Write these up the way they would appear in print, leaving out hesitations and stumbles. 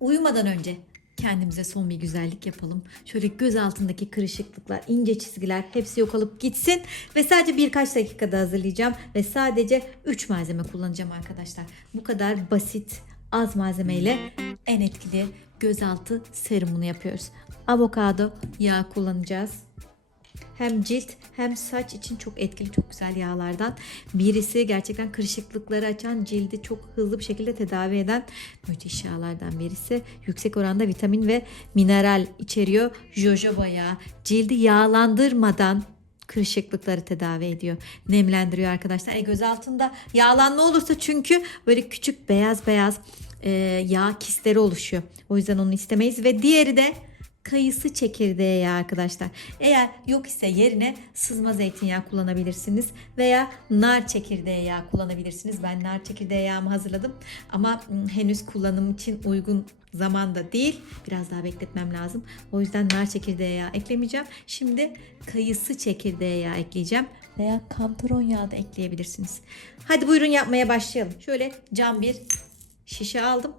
Uyumadan önce kendimize son bir güzellik yapalım. Şöyle göz altındaki kırışıklıklar, ince çizgiler hepsi yok olup gitsin. Ve sadece birkaç dakikada hazırlayacağım. Ve sadece 3 malzeme kullanacağım arkadaşlar. Bu kadar basit, az malzemeyle en etkili gözaltı serumunu yapıyoruz. Avokado yağı kullanacağız. Hem cilt hem saç için çok etkili, çok güzel yağlardan. Birisi gerçekten kırışıklıkları açan, cildi çok hızlı bir şekilde tedavi eden müthiş yağlardan birisi. Yüksek oranda vitamin ve mineral içeriyor. Jojoba yağı cildi yağlandırmadan kırışıklıkları tedavi ediyor. Nemlendiriyor arkadaşlar. Göz altında yağlanma olursa çünkü böyle küçük beyaz beyaz yağ kistleri oluşuyor. O yüzden onu istemeyiz. Ve diğeri de kayısı çekirdeği yağı arkadaşlar. Eğer yok ise yerine sızma zeytinyağı kullanabilirsiniz veya nar çekirdeği yağı kullanabilirsiniz. Ben nar çekirdeği yağımı hazırladım ama henüz kullanım için uygun zamanda değil. Biraz daha bekletmem lazım. O yüzden nar çekirdeği yağı eklemeyeceğim. Şimdi kayısı çekirdeği yağı ekleyeceğim veya kantaron yağı da ekleyebilirsiniz. Hadi buyurun yapmaya başlayalım. Şöyle cam bir şişe aldım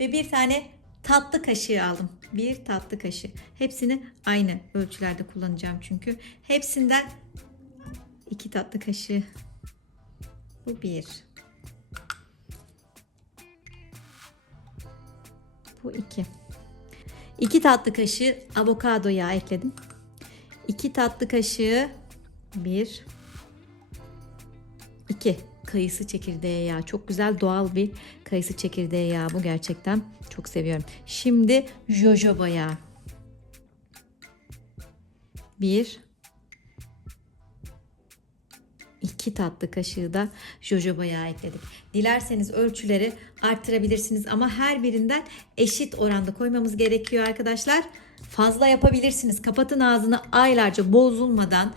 ve bir tane tatlı kaşığı aldım. Bir tatlı kaşığı. Hepsini aynı ölçülerde kullanacağım çünkü. Hepsinden 2 tatlı kaşığı. Bu 1. Bu 2. 2 tatlı kaşığı avokado yağı ekledim. 2 tatlı kaşığı 1 2 kayısı çekirdeği yağı. Çok güzel doğal bir kayısı çekirdeği yağı bu, gerçekten çok seviyorum. Şimdi jojoba yağı. 1 2 tatlı kaşığı da jojoba yağı ekledik. Dilerseniz ölçüleri arttırabilirsiniz ama her birinden eşit oranda koymamız gerekiyor arkadaşlar. Fazla yapabilirsiniz. Kapatın ağzını, aylarca bozulmadan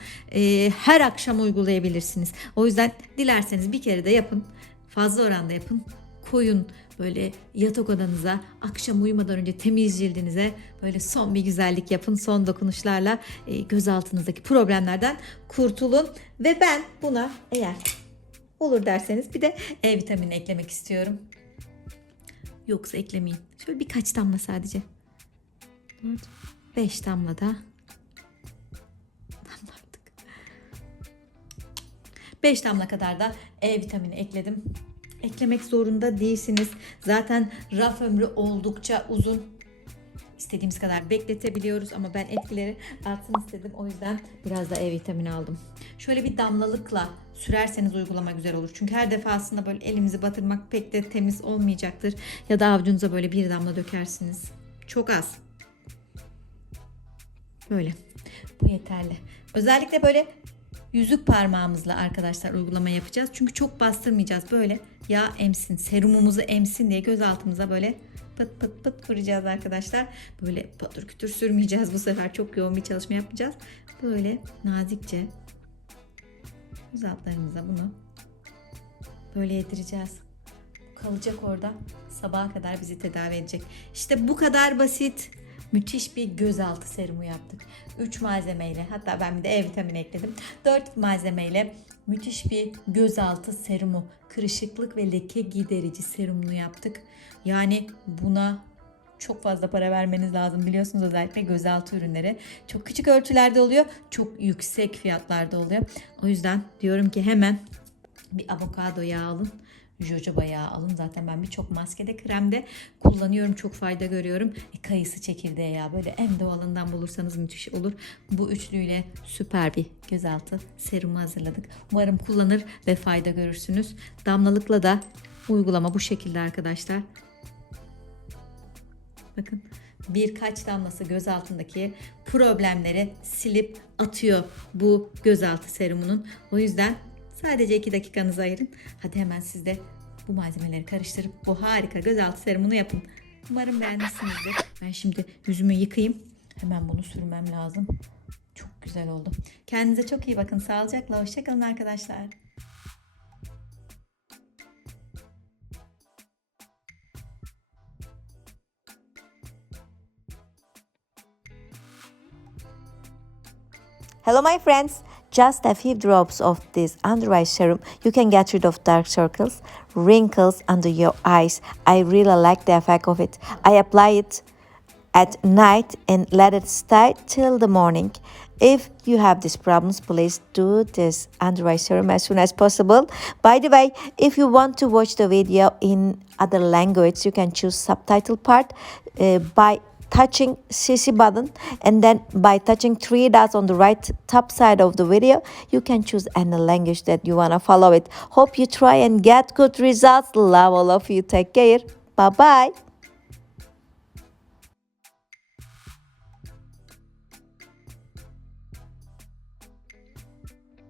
her akşam uygulayabilirsiniz. O yüzden dilerseniz bir kere de yapın. Fazla oranda yapın. Koyun böyle yatak odanıza, akşam uyumadan önce temiz cildinize böyle son bir güzellik yapın. Son dokunuşlarla göz altınızdaki problemlerden kurtulun. Ve ben buna eğer olur derseniz bir de E vitamini eklemek istiyorum. Yoksa eklemeyin. Şöyle birkaç damla sadece. 5 damla da. 5 damla kadar da E vitamini ekledim. Eklemek zorunda değilsiniz. Zaten raf ömrü oldukça uzun. İstediğimiz kadar bekletebiliyoruz ama ben etkileri artsın istedim. O yüzden biraz da E vitamini aldım. Şöyle bir damlalıkla sürerseniz uygulama güzel olur. Çünkü her defasında böyle elimizi batırmak pek de temiz olmayacaktır. Ya da avucunuza böyle bir damla dökersiniz. Çok az. Böyle. Bu yeterli. Özellikle böyle yüzük parmağımızla arkadaşlar uygulama yapacağız. Çünkü çok bastırmayacağız. Böyle yağ emsin, serumumuzu emsin diye göz altımıza böyle pıt pıt pıt vuracağız arkadaşlar. Böyle patır kütür sürmeyeceğiz bu sefer. Çok yoğun bir çalışma yapacağız. Böyle nazikçe göz altlarımıza bunu böyle yedireceğiz. Kalacak orada. Sabaha kadar bizi tedavi edecek. İşte bu kadar basit. Müthiş bir gözaltı serumu yaptık. 3 malzemeyle, hatta ben bir de E vitamini ekledim. 4 malzemeyle müthiş bir gözaltı serumu, kırışıklık ve leke giderici serumunu yaptık. Yani buna çok fazla para vermeniz lazım, biliyorsunuz, özellikle gözaltı ürünleri. Çok küçük ölçülerde oluyor, çok yüksek fiyatlarda oluyor. O yüzden diyorum ki hemen bir avokado yağı alın. Jojoba yağı alın. Zaten ben birçok maskede, kremde kullanıyorum. Çok fayda görüyorum. Kayısı çekirdeği yağı böyle en doğalından bulursanız müthiş olur. Bu üçlüyle süper bir gözaltı serumu hazırladık. Umarım kullanır ve fayda görürsünüz. Damlalıkla da uygulama bu şekilde arkadaşlar. Bakın, birkaç damlası göz altındaki problemleri silip atıyor bu gözaltı serumunun. O yüzden sadece 2 dakikanızı ayırın. Hadi hemen siz de bu malzemeleri karıştırıp bu harika gözaltı serumunu yapın. Umarım beğenmişsinizdir. Ben şimdi yüzümü yıkayayım. Hemen bunu sürmem lazım. Çok güzel oldu. Kendinize çok iyi bakın. Sağlıcakla. Hoşçakalın arkadaşlar. Hello my friends, just a few drops of this under eye serum, you can get rid of dark circles, wrinkles under your eyes. I really like the effect of it. I apply it at night and let it stay till the morning. If you have these problems, please do this under eye serum as soon as possible. By the way, if you want to watch the video in other language, you can choose subtitle part by touching CC button, and then by touching three dots on the right top side of the video, you can choose any language that you want to follow it. Hope you try and get good results. Love all of you. Take care. Bye bye.